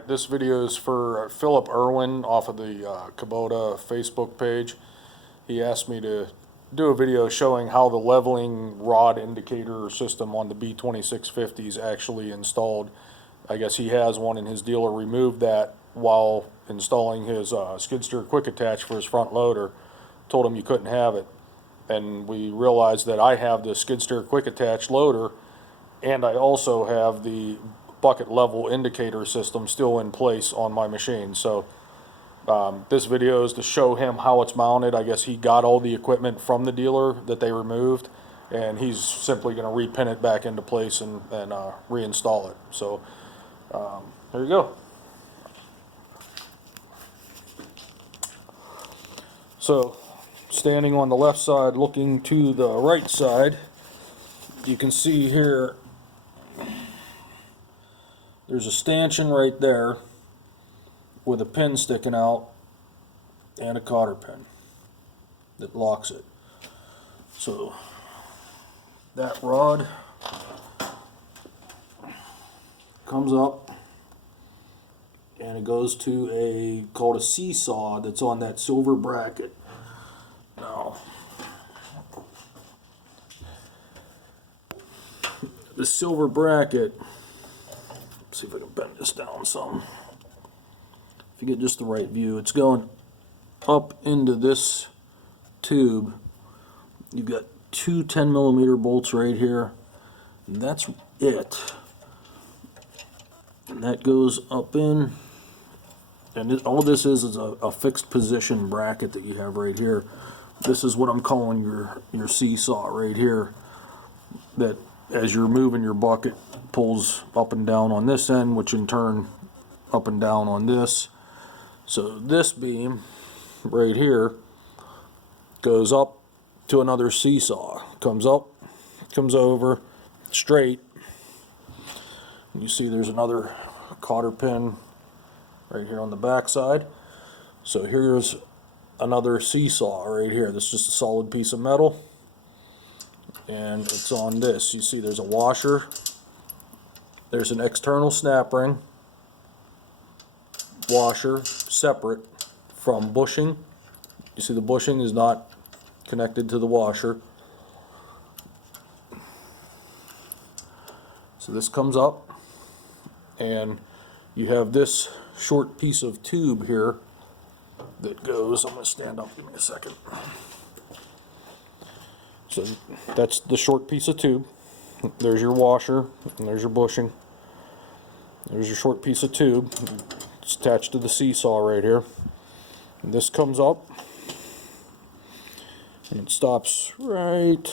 Alright, this video is for Philip Irwin off of the Kubota Facebook page. He asked me to do a video showing how the leveling rod indicator system on the B2650 is actually installed. I guess he has one and his dealer removed that while installing his skid steer quick attach for his front loader. Told him you couldn't have it. And we realized that I have the skid steer quick attach loader and I also have the bucket level indicator system still in place on my machine. So this video is to show him how it's mounted. I guess he got all the equipment from the dealer that they removed, and he's simply going to repin it back into place and reinstall it. So there you go. So standing on the left side looking to the right side, you can see here there's a stanchion right there with a pin sticking out and a cotter pin that locks it. So that rod comes up and it goes to a called a seesaw that's on that silver bracket. Now the silver bracket, see if I can bend this down some. If you get just the right view, it's going up into this tube. You've got two 10mm bolts right here, and that's it. And that goes up in, and all this is a fixed position bracket that you have right here. This is what I'm calling your seesaw right here, that as you're moving your bucket pulls up and down on this end, which in turn up and down on this. So this beam right here goes up to another seesaw, comes up, comes over straight. You see there's another cotter pin right here on the back side. So here's another seesaw right here. This is just a solid piece of metal, and it's on this. You see there's a washer, there's an external snap ring, washer separate from bushing. You see the bushing is not connected to the washer. So this comes up and you have this short piece of tube here that goes, I'm going to stand up, give me a second. So that's the short piece of tube. There's your washer and there's your bushing. There's your short piece of tube. It's attached to the seesaw right here. And this comes up and it stops right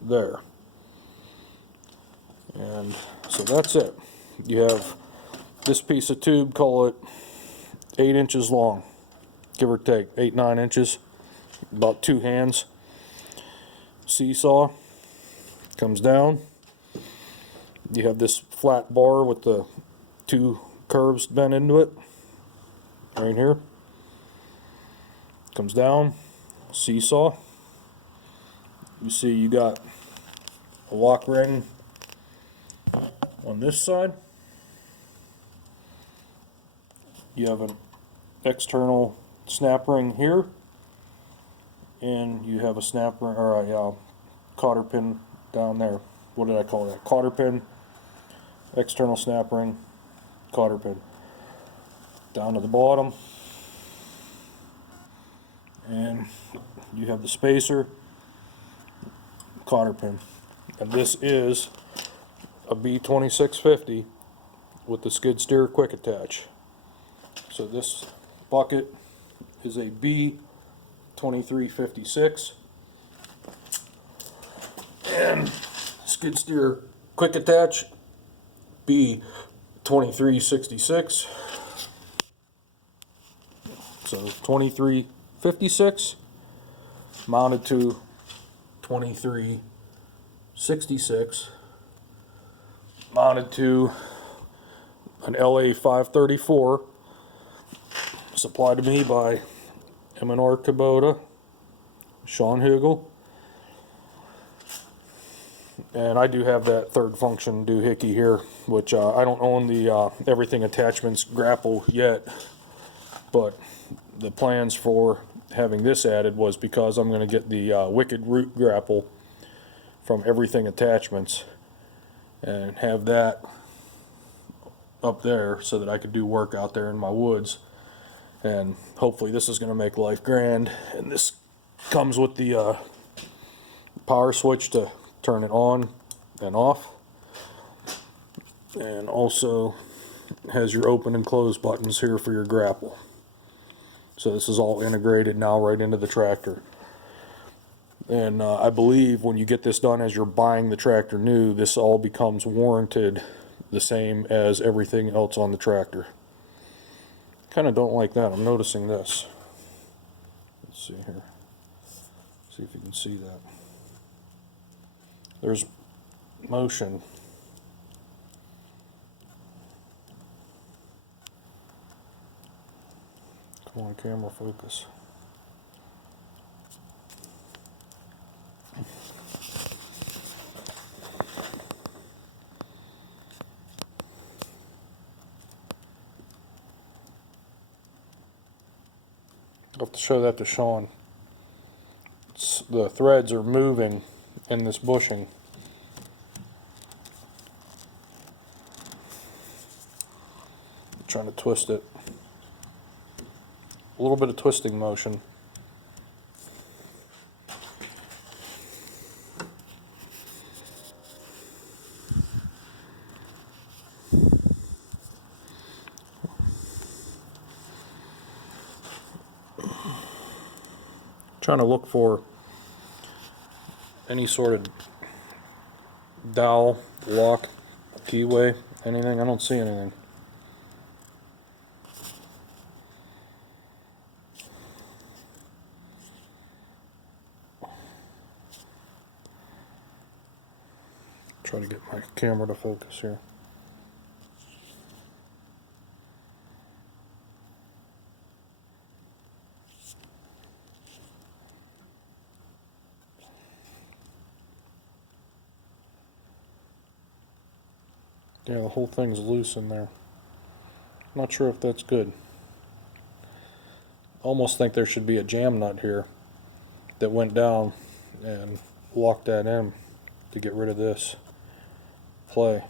there. And so that's it. You have this piece of tube, call it 8 inches long, give or take 8-9 inches, about 2 hands. Seesaw comes down. You have this flat bar with the 2 curves bent into it right here. Comes down, seesaw. You see you got a lock ring on this side. You have an external snap ring here, and you have a snap ring or a cotter pin down there. What did I call that? Cotter pin, external snap ring, cotter pin. Down to the bottom, and you have the spacer, cotter pin. And this is a B2650 with the skid steer quick attach. So this bucket is a B2356 and skid steer quick attach B2366. So 2356 mounted to 2366 mounted to an LA 534 supplied to me by M&R Kubota, Sean Hugel. And I do have that third function doohickey here, which I don't own the everything attachments grapple yet, but the plans for having this added was because I'm going to get the wicked root grapple from everything attachments and have that up there so that I could do work out there in my woods. And hopefully this is going to make life grand. And this comes with the power switch to turn it on and off, and also has your open and close buttons here for your grapple. So this is all integrated now right into the tractor. And I believe when you get this done as you're buying the tractor new, this all becomes warranted the same as everything else on the tractor. Kind of don't like that. I'm noticing this. Let's see here. See if you can see that. There's motion. Come on, camera, focus. I'll have to show that to Sean. The threads are moving in this bushing. I'm trying to twist it. A little bit of twisting motion. Trying to look for any sort of dowel, lock, keyway, anything. I don't see anything. Try to get my camera to focus here. Yeah, the whole thing's loose in there. Not sure if that's good. Almost think there should be a jam nut here that went down and locked that in to get rid of this play.